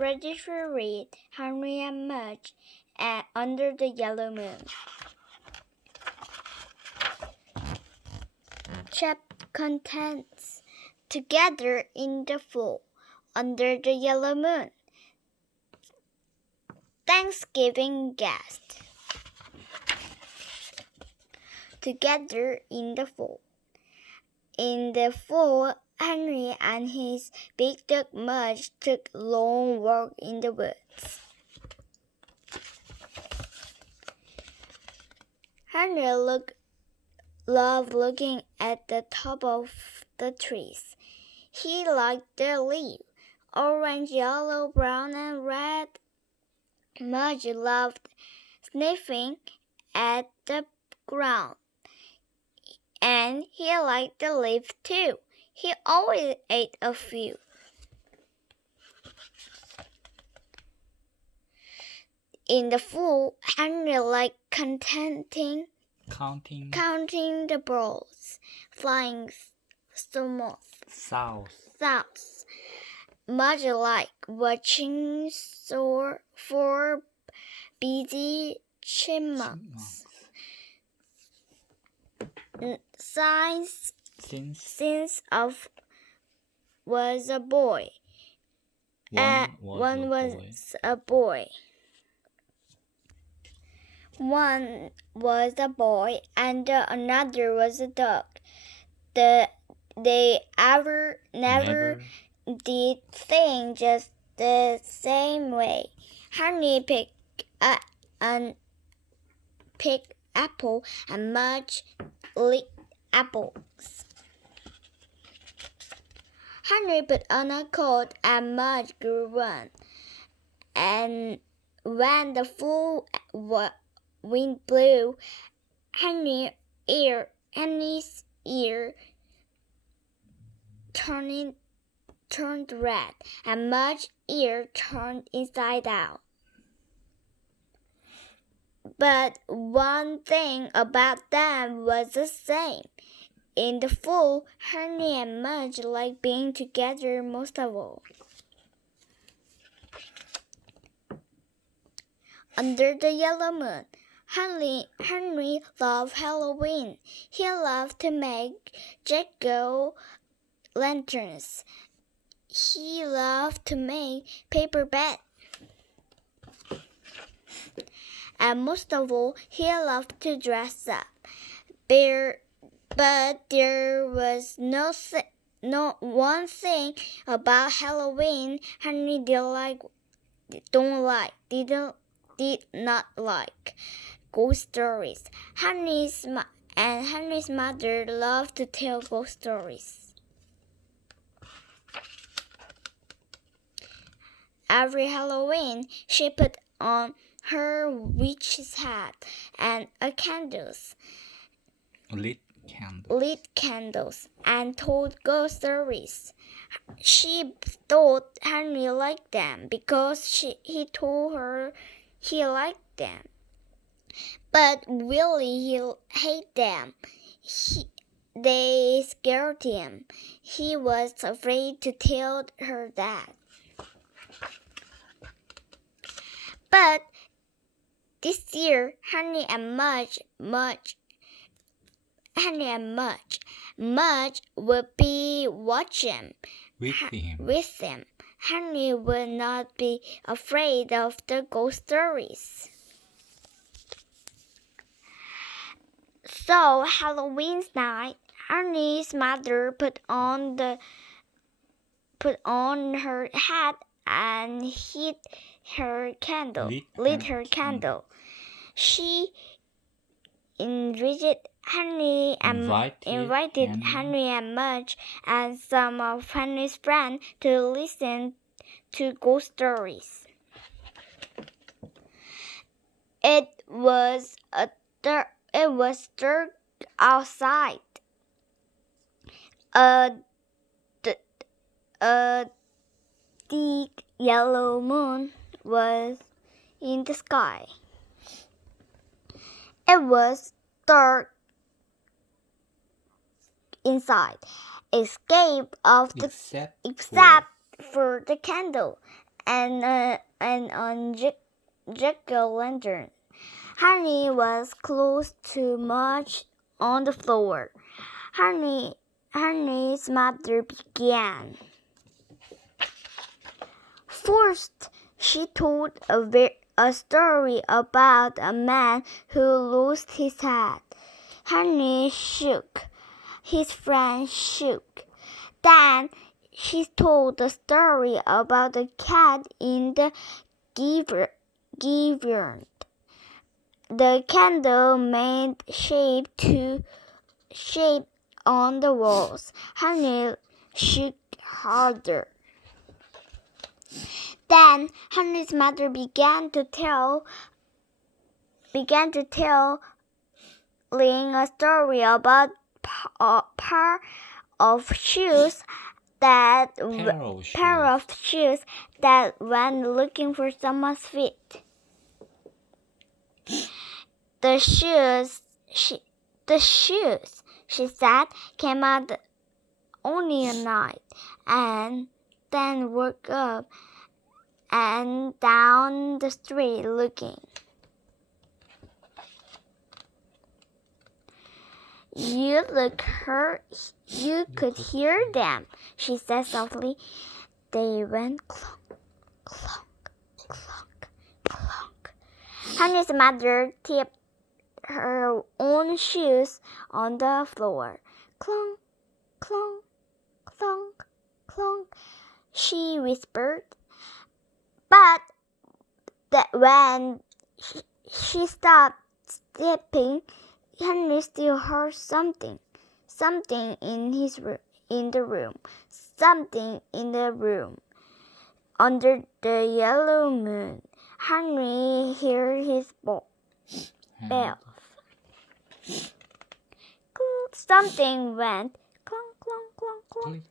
ready to read Henry and Mudge and Under the Yellow Moon. Chapter contents Together in the fall, under the yellow moon. Thanksgiving guest. Together in the fall. In the fall, Henry and his big dog Mudge took a long walk in the woods. Henry loved looking at the top of the trees. He liked the leaves, orange, yellow, brown, and red. Mudge loved sniffing at the ground, and he liked the leaves too. He always ate a few. In the fall, Henry liked counting the birds, flying south. Mudge liked watching for busy chipmunks. Since was a boy. One was a boy. One was a boy and another was a dog. They never did things just the same way. Henry picked apple and Mudge licked apples. Henry put on a coat and Mudge grew one. And when the full wind blew, Henry's ear turned red, and Mudge's ear turned inside out. But one thing about them was the same. In the fall, Henry and Mudge liked being together most of all. Under the yellow moon, Henry loved Halloween. He loved to make jack-o'-lanterns. He loved to make paper beds. And most of all, he loved to dress up. But there was no one thing about Halloween Henry did not like. Ghost stories. Henry's mother loved to tell ghost stories. Every Halloween, she put on her witch's hat and lit candles and told ghost stories. She thought Henry liked them because he told her he liked them. But really he hated them. They scared him. He was afraid to tell her that. But this year, Henry and Mudge would be watching with him. Henry would not be afraid of the ghost stories. So Halloween's night, Henry's mother put on her hat and lit her candle. She invited Henry and Mudge and some of Henry's friends to listen to ghost stories. It was dark outside. The yellow moon was in the sky. It was dark inside, except for the candle. and on jack-o'-lantern. Henry was close to Mudge on the floor. Henry's mother began. First, she told a story about a man who lost his head. Henry shook. His friend shook. Then she told the story about the cat in the graveyard. The candle made shape on the walls. Henry shook harder. Then Henry's mother began telling a story about a pair of shoes that went looking for someone's feet. The shoes, she said, came out only at night, and then woke up and down the street looking. You could hear them, she said softly. They went clunk, clunk, clunk, clunk. Henry's mother tipped her own shoes on the floor. Clunk, clunk, clunk, clunk, she whispered. But when she stopped tipping, Henry still heard something in the room, something in the room. Under the yellow moon, Henry heard his bell. Something went clunk, clunk, clunk, clunk,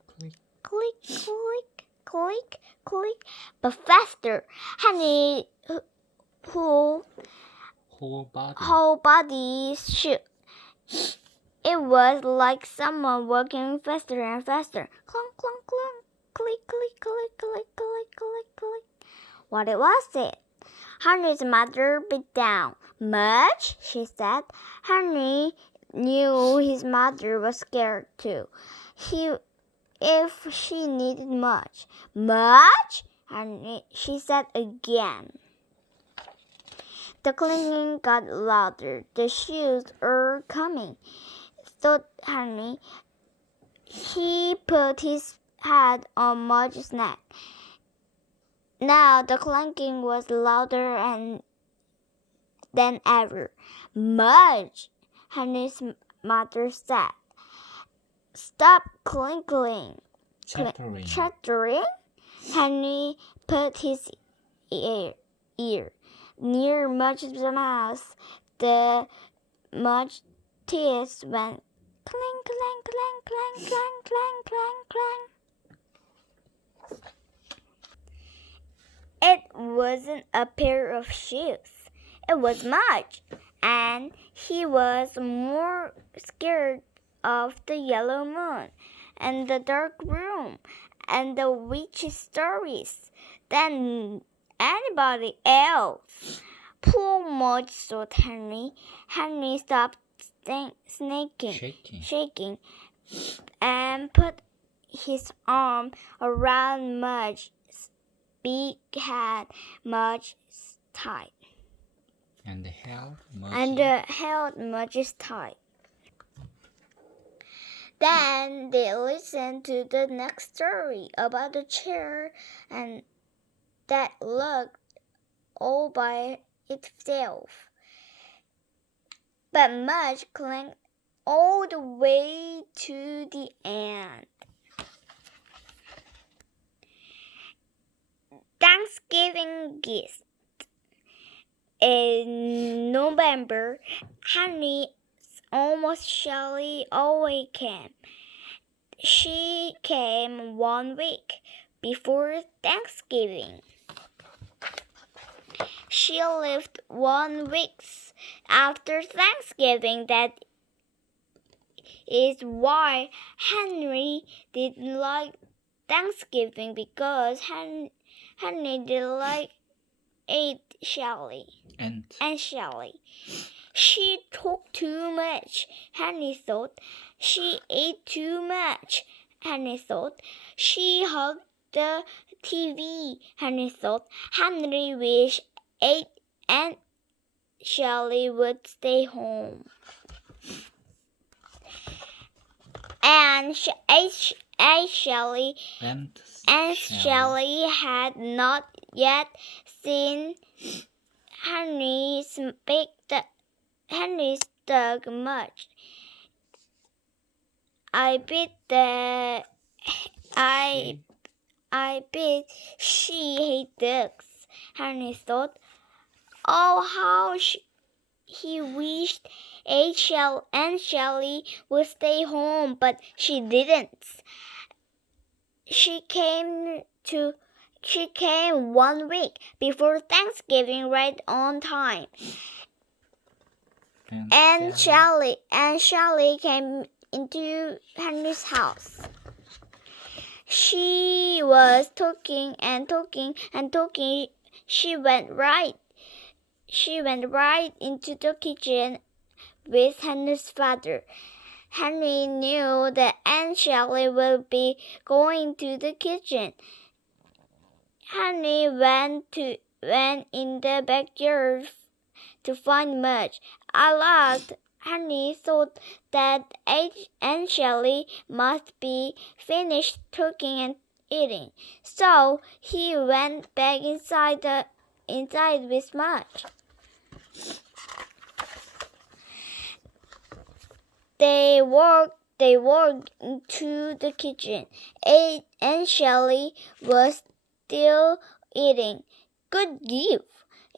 click, click, click, click, but faster. Henry, whole body shook. It was like someone walking faster and faster. Clunk, clunk, clunk, click, click, click, click, click, click, click. What was it? Henry's mother bit down. Mudge, she said. Henry knew his mother was scared too. If she needed Mudge. Mudge, she said again. The clinking got louder. The shoes are coming, thought Henry. He put his head on Mudge's neck. Now the clanking was louder than ever. Mudge, Henry's mother said. Stop clinking. Chattering. Henry put his ear near Mudge's mouth. The Mudge teeth went clang, clang, clang, clang, clang, clang, clang, clang. It wasn't a pair of shoes. It was Mudge, and he was more scared of the yellow moon and the dark room and the witch's stories than anybody else. Poor Mudge, thought Henry. Henry stopped shaking, and put his arm around Mudge's big head much tight. And held Mudge's tight. Then they listened to the next story about the chair and that looked all by itself. But Mudge clung all the way to the end. Thanksgiving gift. In November, Henry's almost Shelley always came. She came 1 week before Thanksgiving. She lived 1 week after Thanksgiving. That is why Henry didn't like Thanksgiving, because Henry did ate Shelley. And Shelley. She talked too much, Henry thought. She ate too much, Henry thought. She hugged the TV, Henry thought. Henry wished Aunt Shelley would stay home. And Shelley had not yet seen Henry's dog Mudge. I bet she hates ducks, Henry thought. Oh, how he wished Aunt Shelley would stay home, but she didn't. She came 1 week before Thanksgiving, right on time. And Shelley came into Henry's house. She was talking and talking and talking. She went right into the kitchen with Henry's father. Henry knew that Aunt Shelley would be going to the kitchen. Henry went in the backyard to find Mudge. At last, Henry thought that Aunt Shelley must be finished talking and eating, so he went back inside with Mudge. They walked into the kitchen. Aunt Shelley was still eating. Good gift,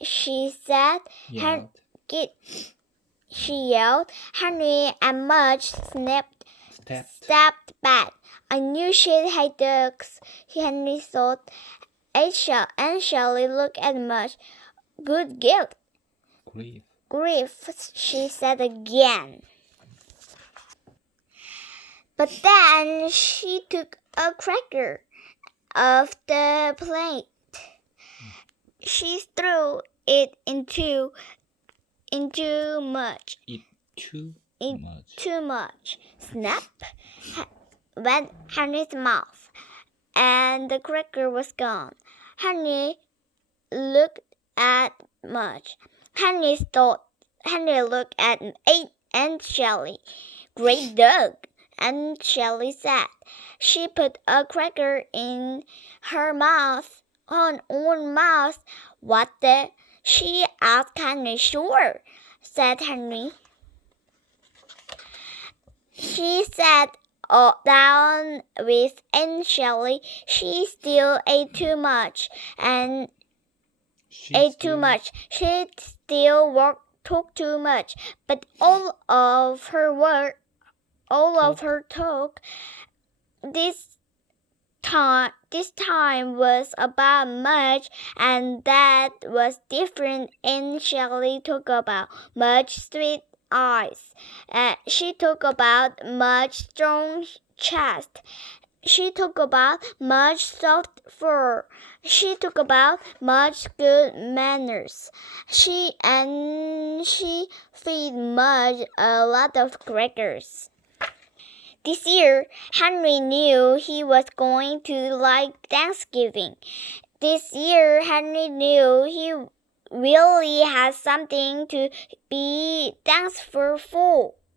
she said. She yelled. Henry and Mudge stepped back. I knew she'd hate ducks, Henry thought. Aunt Shelley looked at Mudge. Good gift. Grief, she said again. But then she took a cracker off the plate. She threw it into Mudge. Too much. Snap! Went Henry's mouth, and the cracker was gone. Henry looked at Mudge. Henry looked at Aunt Shelley. Great dog, Aunt Shelley said. She put a cracker in her own mouth. What the? She asked Henry. Sure, said Henry. She sat down with Aunt Shelley. She still ate too much She still talked too much, but all of her talk this time was about Mudge, and that was different. Aunt Shelley talked about Mudge's sweet eyes. She talked about Mudge's strong chest. She talked about Mudge's soft fur. She talked about Mudge's good manners. She fed Mudge a lot of crackers. This year, Henry knew he was going to like Thanksgiving. This year, Henry knew he really had something to be thankful for.